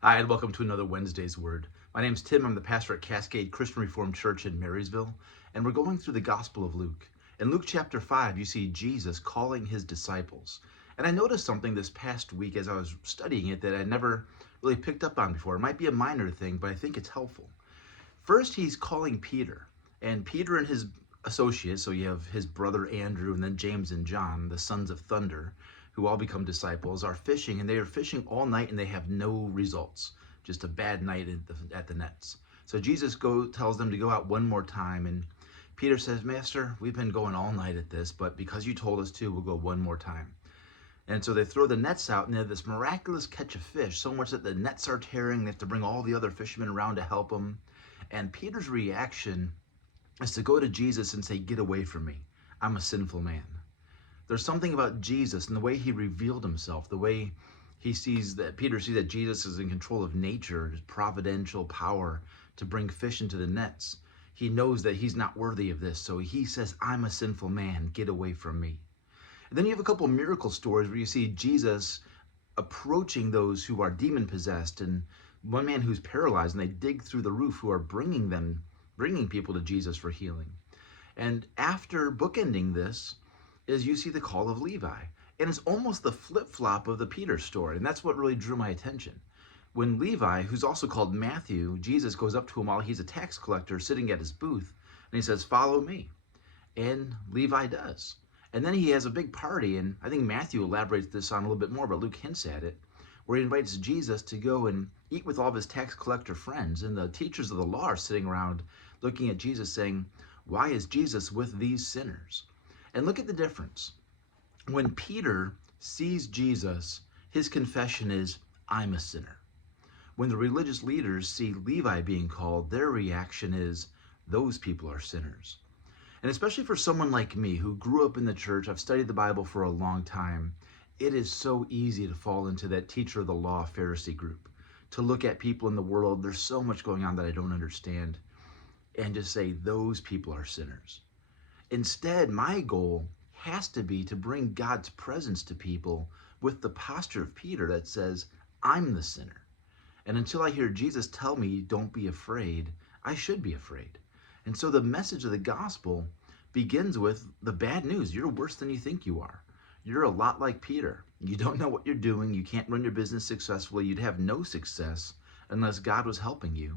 Hi, and welcome to another Wednesday's Word. My name's Tim. I'm the pastor at Cascade Christian Reformed Church in Marysville, and we're going through the Gospel of Luke. In Luke chapter 5, you see Jesus calling his disciples. And I noticed something this past week as I was studying it that I never really picked up on before. It might be a minor thing, but I think it's helpful. First, he's calling Peter, and Peter and his associates, so you have his brother Andrew and then James and John, the sons of thunder, who all become disciples, are fishing, and they are fishing all night and they have no results. Just a bad night at the nets. So Jesus tells them to go out one more time, and Peter says, Master, we've been going all night at this, but because you told us to, we'll go one more time. And so they throw the nets out, and they have this miraculous catch of fish, so much that the nets are tearing. They have to bring all the other fishermen around to help them. And Peter's reaction is to go to Jesus and say, get away from me. I'm a sinful man. There's something about Jesus and the way he revealed himself, the way Peter sees that Jesus is in control of nature, his providential power to bring fish into the nets. He knows that he's not worthy of this, so he says, I'm a sinful man, get away from me. And then you have a couple of miracle stories where you see Jesus approaching those who are demon possessed, and one man who's paralyzed, and they dig through the roof, who are bringing people to Jesus for healing. And after bookending this is you see the call of Levi. And it's almost the flip-flop of the Peter story, and that's what really drew my attention. When Levi, who's also called Matthew, Jesus goes up to him while he's a tax collector sitting at his booth, and he says, follow me. And Levi does. And then he has a big party, and I think Matthew elaborates this on a little bit more, but Luke hints at it, where he invites Jesus to go and eat with all of his tax collector friends. And the teachers of the law are sitting around looking at Jesus saying, why is Jesus with these sinners? And look at the difference. When Peter sees Jesus, his confession is, I'm a sinner. When the religious leaders see Levi being called, their reaction is, those people are sinners. And especially for someone like me who grew up in the church, I've studied the Bible for a long time, it is so easy to fall into that teacher of the law Pharisee group, to look at people in the world, there's so much going on that I don't understand, and just say, those people are sinners. Instead, my goal has to be to bring God's presence to people with the posture of Peter that says, I'm the sinner. And until I hear Jesus tell me, don't be afraid, I should be afraid. And so the message of the gospel begins with the bad news. You're worse than you think you are. You're a lot like Peter. You don't know what you're doing. You can't run your business successfully. You'd have no success unless God was helping you.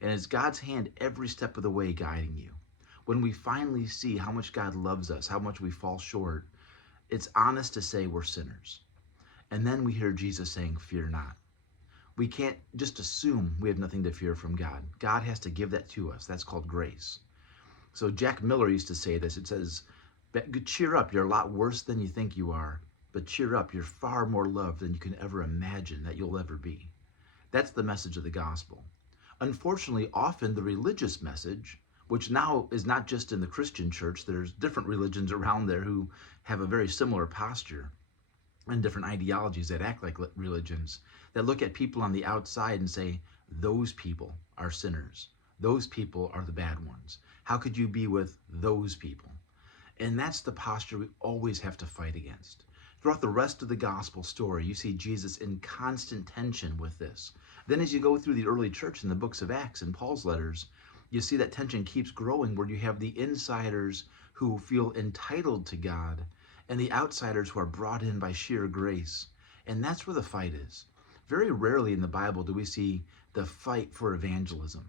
And it's God's hand every step of the way guiding you. When we finally see how much God loves us, how much we fall short, it's honest to say we're sinners. And then we hear Jesus saying, fear not. We can't just assume we have nothing to fear from God. God has to give that to us. That's called grace. So Jack Miller used to say this. It says, cheer up, you're a lot worse than you think you are, but cheer up, you're far more loved than you can ever imagine that you'll ever be. That's the message of the gospel. Unfortunately, often the religious message, which now is not just in the Christian church, there's different religions around there who have a very similar posture and different ideologies that act like religions, that look at people on the outside and say, those people are sinners. Those people are the bad ones. How could you be with those people? And that's the posture we always have to fight against. Throughout the rest of the gospel story, you see Jesus in constant tension with this. Then as you go through the early church in the books of Acts and Paul's letters, you see that tension keeps growing, where you have the insiders who feel entitled to God and the outsiders who are brought in by sheer grace. And that's where the fight is. Very rarely in the Bible do we see the fight for evangelism.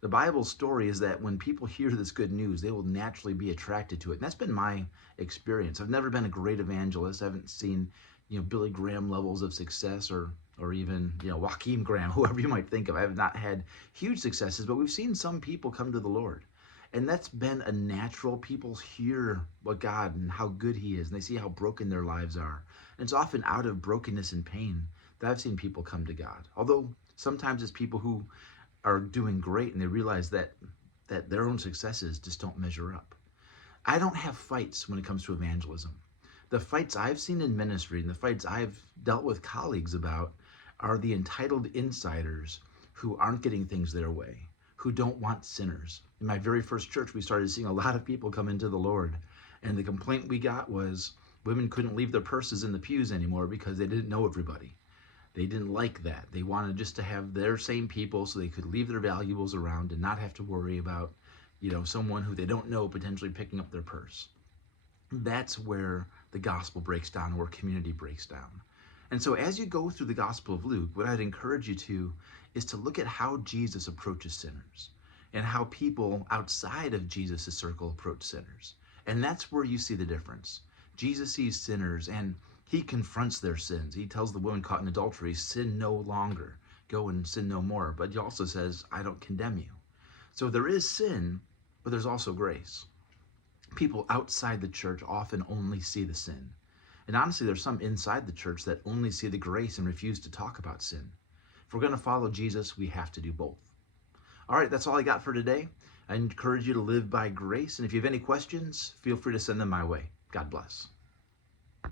The Bible story is that when people hear this good news, they will naturally be attracted to it. And that's been my experience. I've never been a great evangelist. I haven't seen, Billy Graham levels of success, or even, Joachim Graham, whoever you might think of. I have not had huge successes, but we've seen some people come to the Lord. And that's been a natural. People hear what God and how good he is, and they see how broken their lives are. And it's often out of brokenness and pain that I've seen people come to God. Although sometimes it's people who are doing great and they realize that their own successes just don't measure up. I don't have fights when it comes to evangelism. The fights I've seen in ministry and the fights I've dealt with colleagues about are the entitled insiders who aren't getting things their way, who don't want sinners. In my very first church, we started seeing a lot of people come into the Lord. And the complaint we got was women couldn't leave their purses in the pews anymore because they didn't know everybody. They didn't like that. They wanted just to have their same people so they could leave their valuables around and not have to worry about, someone who they don't know potentially picking up their purse. That's where the gospel breaks down, where community breaks down. And so as you go through the Gospel of Luke, what I'd encourage you to is to look at how Jesus approaches sinners and how people outside of Jesus' circle approach sinners. And that's where you see the difference. Jesus sees sinners and he confronts their sins. He tells the woman caught in adultery, sin no longer, go and sin no more. But he also says, I don't condemn you. So there is sin, but there's also grace. People outside the church often only see the sin. And honestly, there's some inside the church that only see the grace and refuse to talk about sin. If we're going to follow Jesus, we have to do both. All right, that's all I got for today. I encourage you to live by grace. And if you have any questions, feel free to send them my way. God bless.